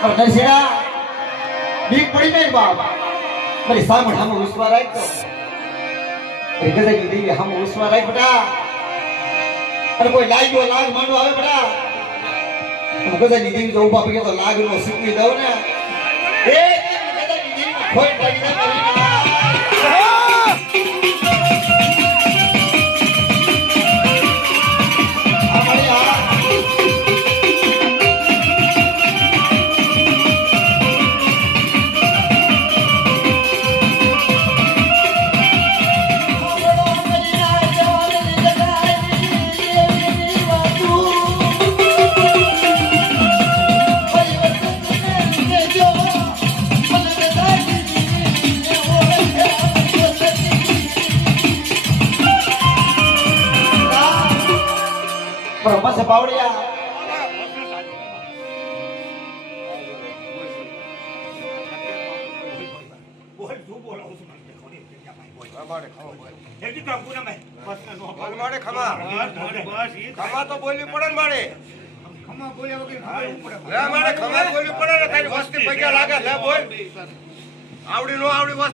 નરસિંહા બીક પડી ગઈ બાપ મારી સામે હામો વિશ્વાસ રાખતો અરે ગજની દેવી હામો વિશ્વાસ રાખ બેટા અને કોઈ લાગ્યો લાગ માંડો આવે બેટા ગજની દેવી જો ઉભા પગે તો લાગ નો શીખવી દઉં ને એ ગજની દેવી ખોઈ પડી જાય પાસે પાવડિયા ખમા તો બોલવી પડે ને મારે ખમા બોલ્યા વગર ખમા બોલવી પડે ને તારી વસ્તી પૈસા લાગે લે બોલ આવડી નો આવડી